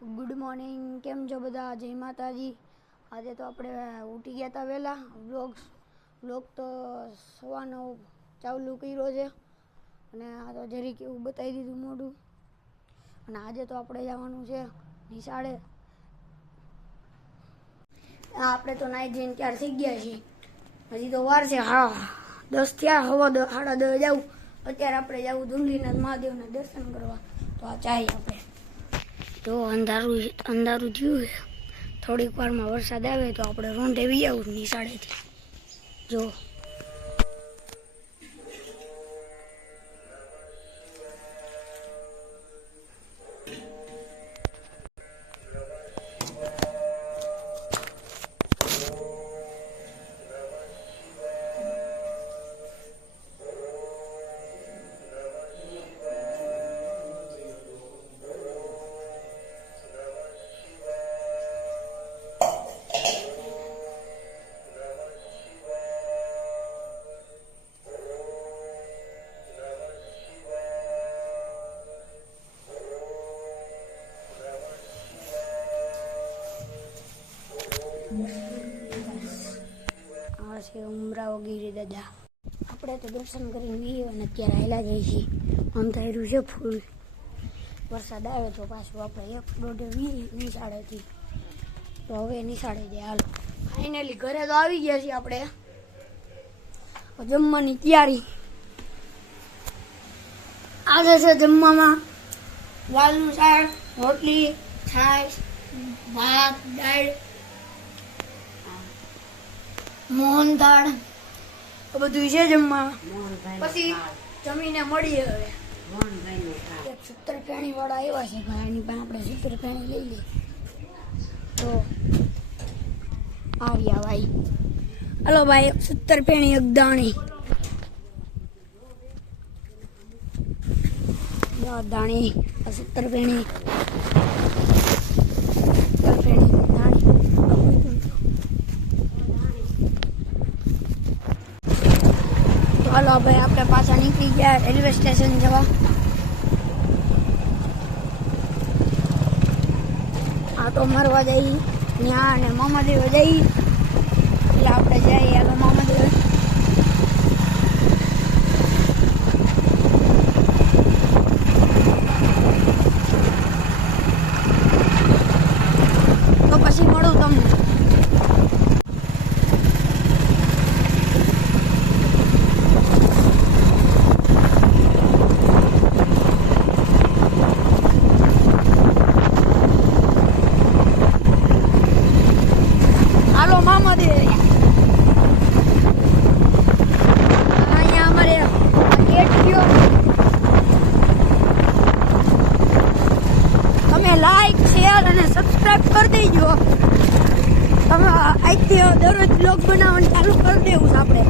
Good morning, કેમ છો બધા? જય માતાજી. આજે તો આપણે ઉઠી ગયા હતા વહેલા. વ્લોગ તો સવારનો ચાલુ કર્યો છે અને આ તો જરીક એવું બતાવી દીધું મોઢું. અને આજે તો આપણે જવાનું છે નિશાળે. આપણે તો નાઈ જઈને ત્યાર થઈ ગયા છીએ. હજી તો વાર છે. 10 થયા, 10:30 જવું. અત્યારે આપણે જવું ડુંગળીનાથ મહાદેવના દર્શન કરવા. તો આ ચાય આપણે જો અંધારું થયું છે. થોડીક વારમાં વરસાદ આવે તો આપણે રોંઢે વી આવું નિશાળેથી. જો આ છે ઉમરાવ ગીરી દાદા. આપણે તો દર્શન કરીને વીએ અને અત્યારે આવેલા જઈએ છીએ. આમ થઈ રહ્યું છે ફૂલ. વરસાદ આવે તો પાછું આપણે 1-1.5 વીએ નિશાળેથી. તો હવે નિશાળે જાય. હાલો ફાઇનલી ઘરે તો આવી ગયા છીએ આપણે. જમવાની તૈયારી. આજે છે જમવામાં વાલનું શાક, રોટલી, છાશ, ભાત, દાળ, મોહનથાળ, બધું છે જમવા. પછી જમીને મળીએ. હવે 70 પેણી વાળા આવ્યા છે ભાઈની પણ આપણે 70 પેણી લઈ લઈએ. તો આવ્યા ભાઈ. હલો ભાઈ, 70 પેણી એક દાણી. દાણી 70 પેણી. હાલો ભાઈ, આપણે પાછા નીકળી ગયા રેલવે સ્ટેશન જવા. આટો મારવા જઈ ત્યાં અને મામાદેવ જઈ. એટલે આપણે જઈએ. હાલો મામાદેવ. તો પછી મળું તમને. લાઈક, શેર અને સબસ્ક્રાઇબ કરી દેજો. તમે આજથી દરરોજ બ્લોગ બનાવવાનું ચાલુ કરી દેવું છે આપણે.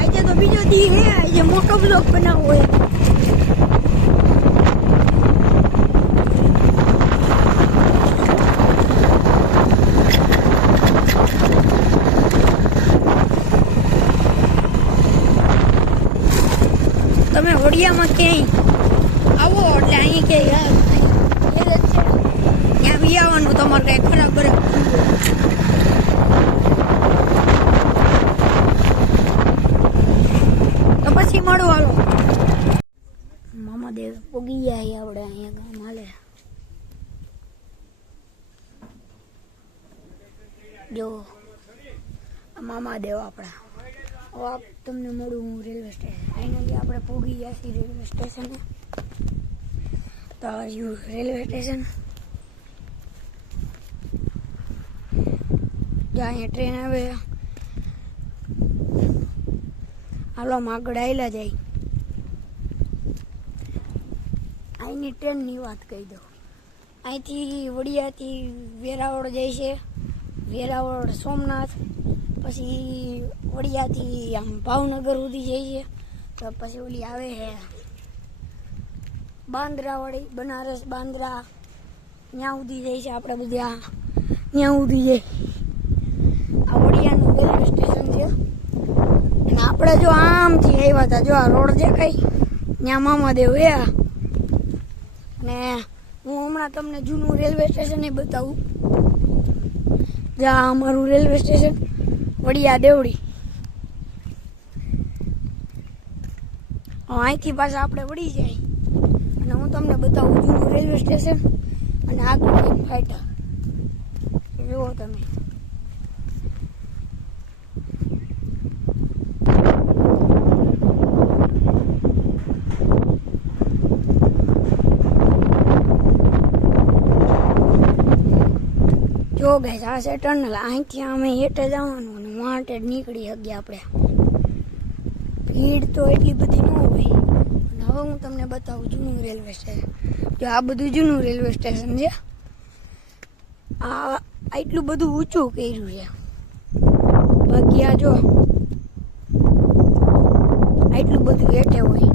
આજે તો બીજો દી હે. આજે મોટો બ્લોગ બનાવવો હોય. તમે વડિયામાં ક્યાંય આવો એટલે અહીં કે ત્યાં બી આવવાનું. તમારે કઈ ખરાબ બરાબર તો પછી મળું. હાલો મામાદેવ પોગી જાય. આપણે અહીંયા ગામ હાલે. જો મામાદેવ આપણા. હવે તમને મળું હું રેલવે સ્ટેશન. ફાઇનલી આપણે પોગી ગયા છીએ રેલવે સ્ટેશને. તો રેલવે સ્ટેશન જ્યાં અહીંયા ટ્રેન આવે. હાલો આગળ આવેલા જાય. અહીંની ટ્રેનની વાત કહી દઉં. અહીંથી વડિયાથી વેરાવળ જાય છે. વેરાવળ સોમનાથ. પછી વડિયાથી આમ ભાવનગર સુધી જાય છે. તો પછી ઓલી આવે છે બાંદ્રા વાળી, બનારસ બાંદ્રા. ત્યાં સુધી જાય છે. આપણે બધા ત્યાં સુધી જાય. આ વડિયાનું રેલવે સ્ટેશન છે. અને આપણે જો આમથી આવ્યા હતા. જો આ રોડ દેખાય ત્યાં મામાદેવ. ને હું હમણાં તમને જૂનું રેલવે સ્ટેશન એ બતાવું. જ્યાં અમારું રેલવે સ્ટેશન વડિયા દેવડી. અહીંથી પાછા આપણે વળી જાય અને હું તમને બતાવું જૂનું રેલવે સ્ટેશન અને આગળ ફાઈટર. જુઓ તમે. જો ગાઈસ આ છે ટનલ. અહીંથી અમે હેઠે જવાનું અને માટે નીકળી શકીએ આપણે. ભીડ તો એટલી બધી ન હોય. અને હવે હું તમને બતાવું જૂનું રેલવે સ્ટેશન. જો આ બધું જૂનું રેલવે સ્ટેશન છે. આ એટલું બધું ઊંચું કર્યું છે. બાકી આ જો એટલું બધું હેઠે હોય,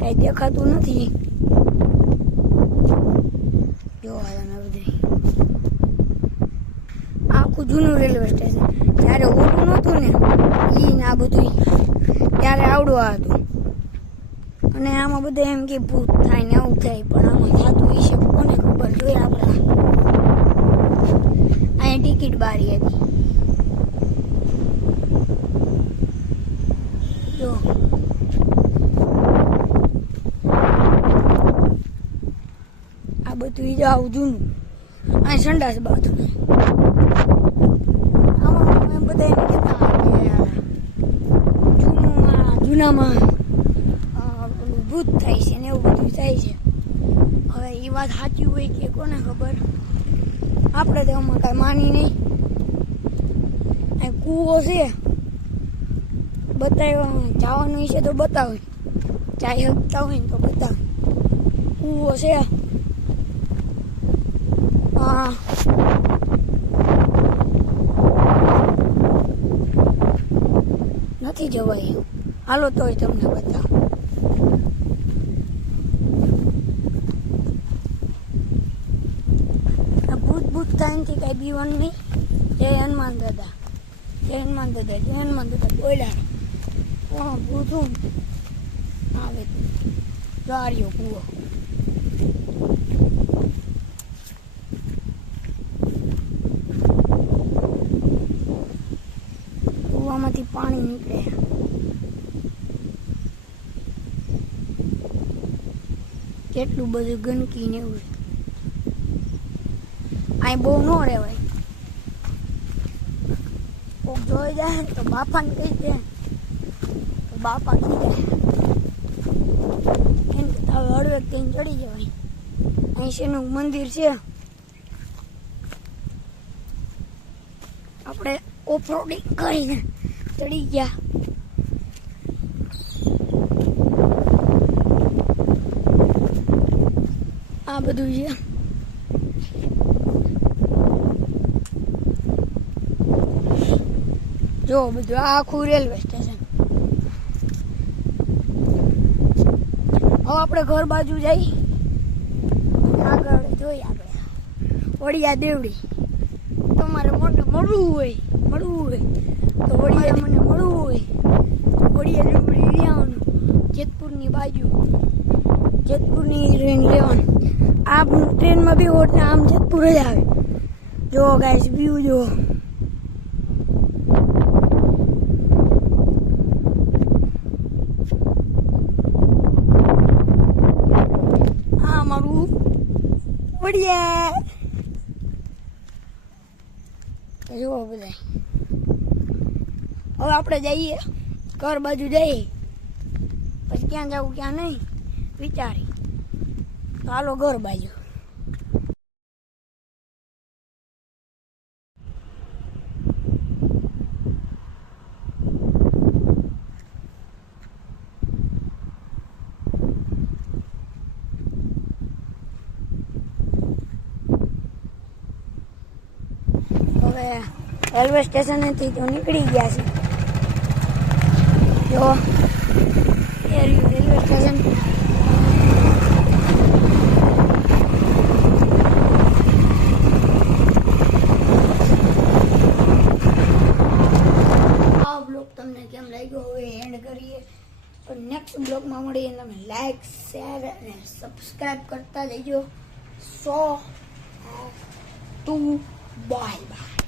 કઈ દેખાતું નથી. આખું જૂનું રેલવે સ્ટેશન. જ્યારે ઓલું નહોતું ને ઈ ને આ બધું, ત્યારે આવડું હતું. અને આમાં બધા એમ કે ભૂત થાય ને આવું થાય, પણ આમાં થતું હશે કોને ખબર. જોઈએ આપણે અહીંયા ટિકિટ બારી હતી. જો આ બધું ઈ આવું જૂનું. અહીં સંડાસ બાથરૂમ. આમાં બધા એમ કહેતા કે જૂનામાં ભૂત થાય છે ને એવું બધું થાય છે. હવે એ વાત સાચી હોય કે કોને ખબર. આપણે તો એમાં કાંઈ માની નહીં. અહીં કૂવો છે, બતાવ્યો જવાનું છે તો બતાવે. ચાઈ શકતા હોય ને તો બતાવે. કૂવો છે. હા નથી જવાય. હાલો તોય તમને બતાવું. ભૂત કાંઈથી કઈ બીવાનું નહીં. જય હનુમાન દાદા, જય હનુમાન દાદા, જય હનુમાન દાદા બોલ્યા. કોણ ભૂતું આવે દ્વારિયો કૂવો. કૂવામાંથી પાણી નીકળે. કેટલું બધું ગંદકી ને એવું. અહીં બહુ ન રહેવાય. કોક જોઈ જાય ને તો બાપાને કહી દે તો બાપા ખીજાય. એમ હવે હળવેક થઈને ચડી જવાય. અહીં શેનું મંદિર છે. આપણે ઓફરોડિંગ કરીને ચડી ગયા. આ બધું છે. જો બધું આખું રેલવે સ્ટેશન. હવે આપણે ઘર બાજુ જઈ આગળ જોઈએ. આપણે વડિયા દેવડી. તમારે મળવું હોય તો વડિયા મને મળવું હોય વડિયા દેવડી લેવાનું. જેતપુરની બાજુ જેતપુરની ટ્રેન લેવાનું. આ ટ્રેનમાં બી હોટ ને આમ જેતપુર જ આવે. જો ગાઈસ વ્યૂ જો. આ મારું વડિયા. જો બધા હવે આપણે જઈએ ઘર બાજુ જઈએ. પછી ક્યાં જવું ક્યાં નહીં વિચારી. તો હાલો ઘર બાજુ. હવે રેલવે સ્ટેશનેથી તો નીકળી ગયા છે. જો એ રેલવે સ્ટેશન. આ બ્લોગ તમને કેમ લાગ્યો હવે એન્ડ કરીએ. તો નેક્સ્ટ બ્લોગમાં મળીએ. તમે લાઈક શેર અને સબસ્ક્રાઇબ કરતા જઈજો. સો ટુ બાય બાય.